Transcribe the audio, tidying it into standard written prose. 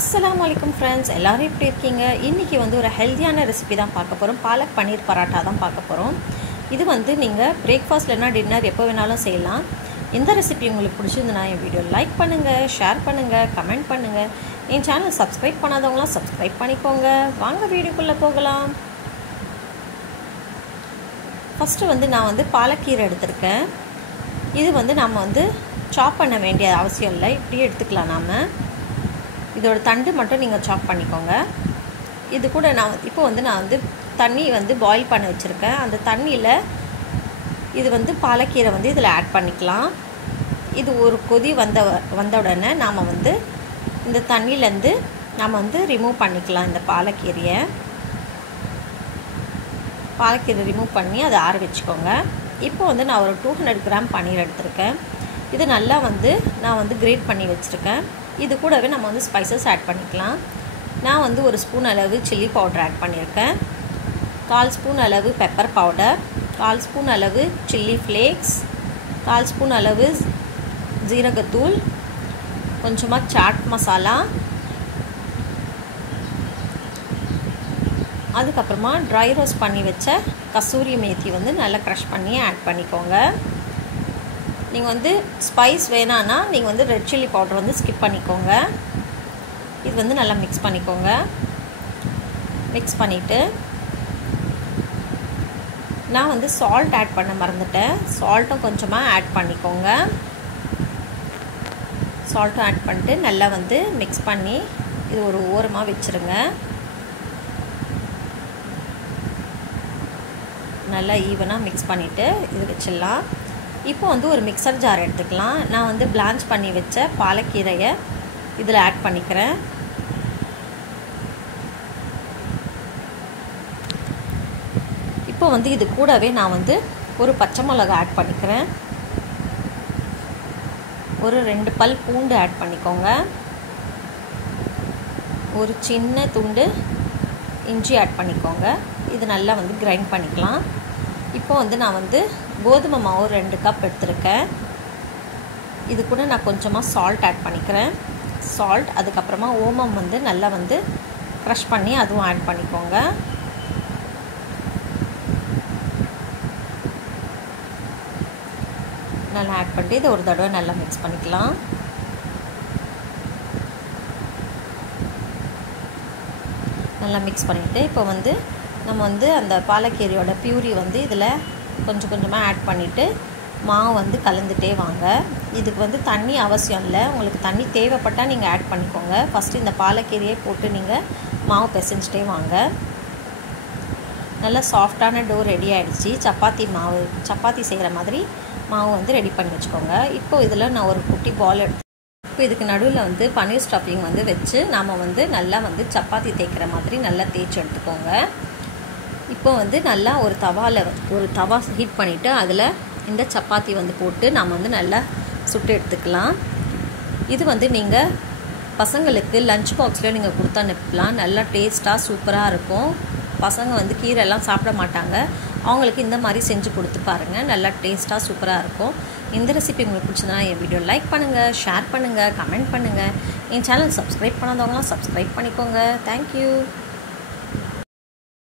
அஸ்ஸலாமு அலைக்கும் ஃப்ரெண்ட்ஸ், எல்லோரும் எப்படி இருக்கீங்க? இன்றைக்கி வந்து ஒரு ஹெல்த்தியான ரெசிபி தான் பார்க்க போகிறோம். பாலக் பன்னீர் பராட்டா தான் பார்க்க போகிறோம். இது வந்து நீங்கள் பிரேக்ஃபாஸ்ட் இல்லைனா டின்னர் எப்போ வேணாலும் செய்யலாம். இந்த ரெசிபி உங்களுக்கு பிடிச்சிருந்துன்னா என் வீடியோ லைக் பண்ணுங்கள், ஷேர் பண்ணுங்கள், கமெண்ட் பண்ணுங்கள். என் சேனல் சப்ஸ்கிரைப் பண்ணாதவங்களாம் சப்ஸ்கிரைப் பண்ணிக்கோங்க. வாங்க வீடியோக்குள்ளே போகலாம். ஃபஸ்ட்டு வந்து நான் வந்து பாலக்கீரை எடுத்திருக்கேன். இது வந்து நம்ம வந்து சாப் பண்ண வேண்டிய அவசியம் இல்லை, இப்படியே எடுத்துக்கலாம். நாம் இதோட தண்டு மட்டும் நீங்கள் சாப் பண்ணிக்கோங்க. இது கூட நான் வந்து தண்ணி வந்து பாயில் பண்ண வச்சுருக்கேன். அந்த தண்ணியில் இது வந்து பாலக்கீரை வந்து இதில் ஆட் பண்ணிக்கலாம். இது ஒரு கொதி வந்த உடனே நாம் வந்து இந்த தண்ணியிலேருந்து நாம் வந்து ரிமூவ் பண்ணிக்கலாம். இந்த பாலக்கீரை ரிமூவ் பண்ணி அதை ஆற வச்சுக்கோங்க. இப்போ வந்து நான் ஒரு 200 கிராம் பன்னீர் எடுத்திருக்கேன். இது நல்லா வந்து நான் வந்து கிரேட் பண்ணி வச்சுருக்கேன். இது கூடவே நம்ம வந்து ஸ்பைசஸ் ஆட் பண்ணிக்கலாம். நான் வந்து ஒரு ஸ்பூன் அளவு சில்லி பவுடர் ஆட் பண்ணியிருக்கேன், 1/4 ஸ்பூன் அளவு பெப்பர் பவுடர், 1/4 ஸ்பூன் அளவு சில்லி ஃப்ளேக்ஸ், 1/4 ஸ்பூன் அளவு ஜீரகத்தூள், கொஞ்சமாக சாட் மசாலா, அதுக்கப்புறமா ட்ரை ரோஸ்ட் பண்ணி வச்ச கசூரி மேத்தி வந்து நல்லா க்ரஷ் பண்ணி ஆட் பண்ணிக்கோங்க. நீங்கள் வந்து ஸ்பைஸ் வேணான்னா நீங்கள் வந்து ரெட் சில்லி பவுடர் வந்து ஸ்கிப் பண்ணிக்கோங்க. இது வந்து நல்லா மிக்ஸ் பண்ணிக்கோங்க. மிக்ஸ் பண்ணிவிட்டு நான் வந்து சால்ட் ஆட் பண்ண மறந்துட்டேன். சால்ட்டும் கொஞ்சமாக ஆட் பண்ணிக்கோங்க. சால்ட்டும் ஆட் பண்ணிட்டு நல்லா வந்து மிக்ஸ் பண்ணி இது ஒரு ஓரமாக வச்சுருங்க. நல்லா ஈவனாக மிக்ஸ் பண்ணிவிட்டு இது வச்சிடலாம். இப்போ வந்து ஒரு மிக்சர் ஜார் எடுத்துக்கலாம். நான் வந்து பிளான்ச் பண்ணி வச்ச பாலக்கீரையை இதில் ஆட் பண்ணிக்கிறேன். இப்போ வந்து இது கூடவே நான் வந்து ஒரு பச்சை மிளகா ஆட் பண்ணிக்கிறேன். ஒரு 2 பல் பூண்டு ஆட் பண்ணிக்கோங்க. ஒரு சின்ன துண்டு இஞ்சி ஆட் பண்ணிக்கோங்க. இது நல்லா வந்து கிரைண்ட் பண்ணிக்கலாம். இப்போ வந்து நான் வந்து கோதுமை மாவு 2 கப் எடுத்துருக்கேன். இது கூட நான் கொஞ்சமாக சால்ட் ஆட் பண்ணிக்கிறேன். சால்ட், அதுக்கப்புறமா ஓமம் வந்து நல்லா வந்து க்ரஷ் பண்ணி அதுவும் ஆட் பண்ணிக்கோங்க. நல்லா ஆட் பண்ணி இதை ஒரு தடவை நல்லா மிக்ஸ் பண்ணிக்கலாம். நல்லா மிக்ஸ் பண்ணிவிட்டு இப்போ வந்து நம்ம வந்து அந்த பாலக்கீரையோட பியூரி வந்து இதில் கொஞ்சம் கொஞ்சமாக ஆட் பண்ணிவிட்டு மாவு வந்து கலந்துகிட்டே வாங்க. இதுக்கு வந்து தண்ணி அவசியம் இல்லை, உங்களுக்கு தண்ணி தேவைப்பட்டால் நீங்கள் ஆட் பண்ணிக்கோங்க. ஃபஸ்ட்டு இந்த பாலக்கீரையை போட்டு நீங்கள் மாவு பிசைஞ்சிட்டே வாங்க. நல்லா சாஃப்டான டோ ரெடி ஆகிடுச்சு. சப்பாத்தி செய்கிற மாதிரி மாவு வந்து ரெடி பண்ணி வச்சுக்கோங்க. இப்போது இதில் நான் ஒரு குட்டி பால் எடுத்து இப்போ இதுக்கு நடுவில் வந்து பன்னீர் ஸ்டஃபிங் வந்து வச்சு நாம் வந்து நல்லா வந்து சப்பாத்தி தேய்க்கிற மாதிரி நல்லா தேய்ச்சி எடுத்துக்கோங்க. இப்போ வந்து நல்லா ஒரு தவா ஹீட் பண்ணிவிட்டு அதில் இந்த சப்பாத்தி வந்து போட்டு நாம் வந்து நல்லா சுட்டு எடுத்துக்கலாம். இது வந்து நீங்கள் பசங்களுக்கு லஞ்ச் பாக்ஸில் நீங்கள் கொடுத்து அனுப்பலாம். நல்லா டேஸ்ட்டாக சூப்பராக இருக்கும். பசங்க வந்து கீரைலாம் சாப்பிட மாட்டாங்க, அவங்களுக்கு இந்த மாதிரி செஞ்சு கொடுத்து பாருங்கள். நல்லா டேஸ்ட்டாக சூப்பராக இருக்கும். இந்த ரெசிபி உங்களுக்கு பிடிச்சதுன்னா என் வீடியோ லைக் பண்ணுங்கள், ஷேர் பண்ணுங்கள், கமெண்ட் பண்ணுங்கள். என் சேனல் சப்ஸ்கிரைப் பண்ணாதவங்களாம் சப்ஸ்கிரைப் பண்ணிக்கோங்க. தேங்க்யூ.